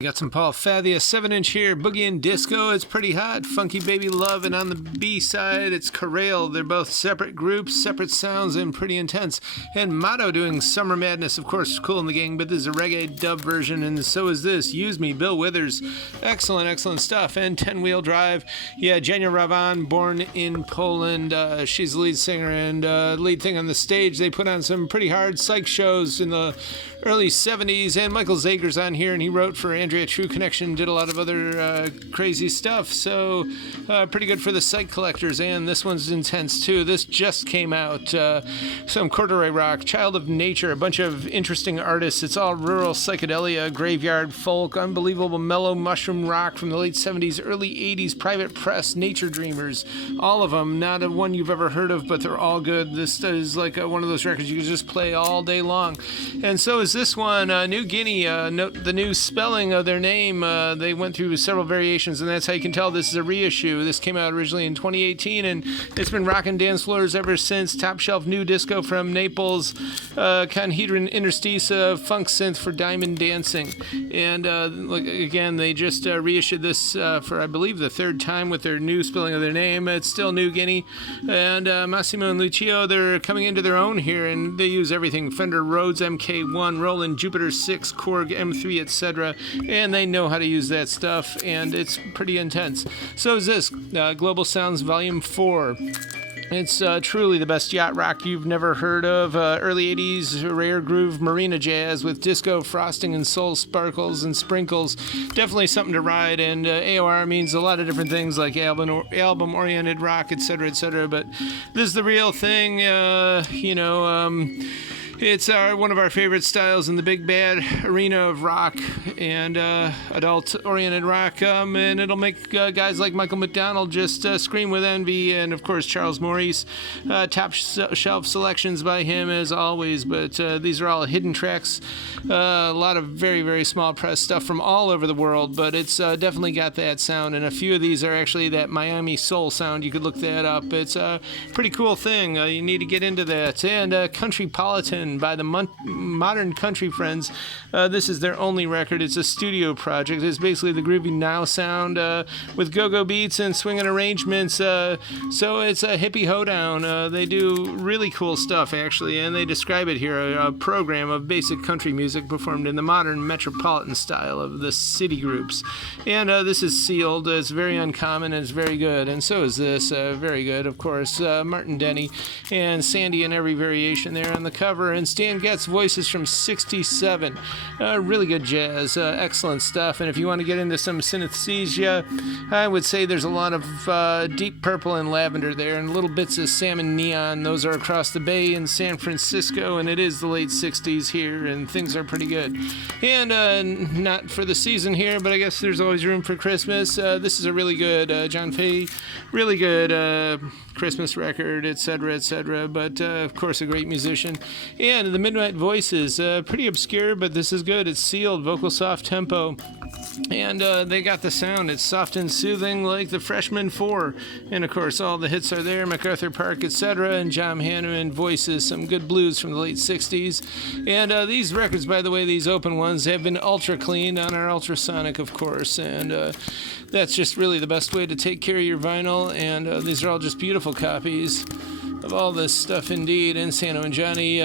Got some Paul Fathia 7-inch here, Boogie and Disco. It's pretty hot. Funky Baby Love, and on the B side, it's Corral. They're both separate groups, separate sounds, and pretty intense. And Motto doing Summer Madness, of course, Cool in the Gang, but this is a reggae dub version, and so is this. Use Me, Bill Withers. Excellent, excellent stuff. And 10 Wheel Drive. Yeah, Jania Ravan, born in Poland. She's the lead singer and lead thing on the stage. They put on some pretty hard psych shows in the early 70s, and Michael Zager's on here, and he wrote for Andrea True Connection, did a lot of other crazy stuff, so pretty good for the psych collectors, and this one's intense too. This just came out, some corduroy rock, Child of Nature, a bunch of interesting artists. It's all rural psychedelia, graveyard folk, unbelievable mellow mushroom rock from the late 70s, early 80s, Private Press, Nature Dreamers, all of them, not a one you've ever heard of, but they're all good. This is like one of those records you can just play all day long. And so is this one, New Guinea. Note the new spelling of their name. They went through several variations, and that's how you can tell this is a reissue. This came out originally in 2018, and it's been rocking dance floors ever since. Top shelf new disco from Naples, Conhedron Interstice, funk synth for Diamond Dancing. And again, they just reissued this for, I believe, the third time with their new spelling of their name. It's still New Guinea. And Massimo and Lucio, they're coming into their own here, and they use everything. Fender Rhodes MK1, Roland Jupiter 6, Korg M3, etc. And they know how to use that stuff, and it's pretty intense. So is this, Global Sounds Volume 4. It's truly the best yacht rock you've never heard of. Early 80s rare groove marina jazz with disco frosting and soul sparkles and sprinkles. Definitely something to ride, and AOR means a lot of different things like album-oriented rock, etc., etc. But this is the real thing, It's one of our favorite styles in the big bad arena of rock and adult-oriented rock, and it'll make guys like Michael McDonald just scream with envy, and of course Charles Maurice. Top shelf selections by him as always, but these are all hidden tracks. A lot of very, very small press stuff from all over the world, but it's definitely got that sound, and a few of these are actually that Miami soul sound. You could look that up. It's a pretty cool thing. You need to get into that. And Countrypolitan by the Modern Country Friends. This is their only record. It's a studio project. It's basically the groovy now sound with go-go beats and swinging arrangements. So it's a hippie hoedown. They do really cool stuff, actually, and they describe it here, a program of basic country music performed in the modern metropolitan style of the city groups. And this is sealed. It's very uncommon, and it's very good. And so is this. Very good, of course. Martin Denny and Sandy in every variation there on the cover, and Stan Getz voices from 67. Really good jazz, excellent stuff. And if you want to get into some synesthesia, I would say there's a lot of Deep Purple and Lavender there, and little bits of Salmon Neon. Those are across the bay in San Francisco, and it is the late 60s here, and things are pretty good. And not for the season here, but I guess there's always room for Christmas. This is a really good John Fay, really good Christmas record, etc., etc., but of course a great musician. And the Midnight Voices, pretty obscure, but this is good. It's sealed, vocal soft tempo, and they got the sound. It's soft and soothing like the Freshman 4, and of course all the hits are there, MacArthur Park, etc., and John Hanneman voices, some good blues from the late 60s. And these records, by the way, these open ones, have been ultra cleaned on our ultrasonic, of course, and that's just really the best way to take care of your vinyl. And these are all just beautiful copies of all this stuff, indeed. And Sano and Johnny,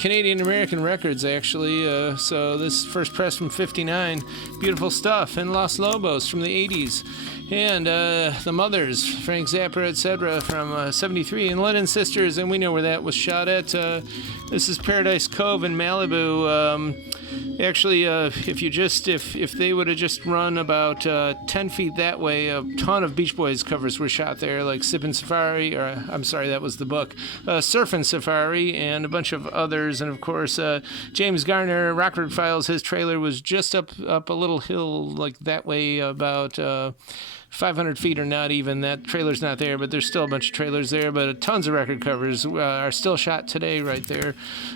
Canadian American Records, actually. So this first press from 59, beautiful stuff. And Los Lobos from the 80s. And the Mothers, Frank Zappa, etc., from 73, and Lennon Sisters, and we know where that was shot at. This is Paradise Cove in Malibu. Actually, if they would have just run about 10 feet that way, a ton of Beach Boys covers were shot there, like Sippin' Safari, or I'm sorry, that was the book, Surfin' Safari, and a bunch of others. And of course, James Garner, Rockford Files, his trailer was just up a little hill like that way, about 500 feet or not even. That trailer's not there, but there's still a bunch of trailers there. But tons of record covers are still shot today right there.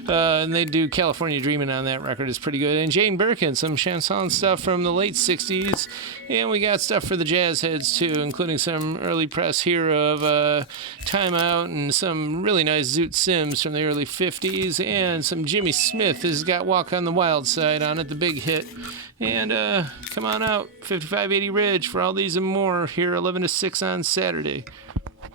And they do California Dreamin' on that record. It's pretty good. And Jane Birkin, some chanson stuff from the late 60s. And we got stuff for the jazz heads too, including some early press here of Time Out and some really nice Zoot Sims from the early 50s. And some Jimmy Smith has got Walk on the Wild Side on it, the big hit. And come on out, 5580 Ridge for all these and more here 11 to 6 on Saturday.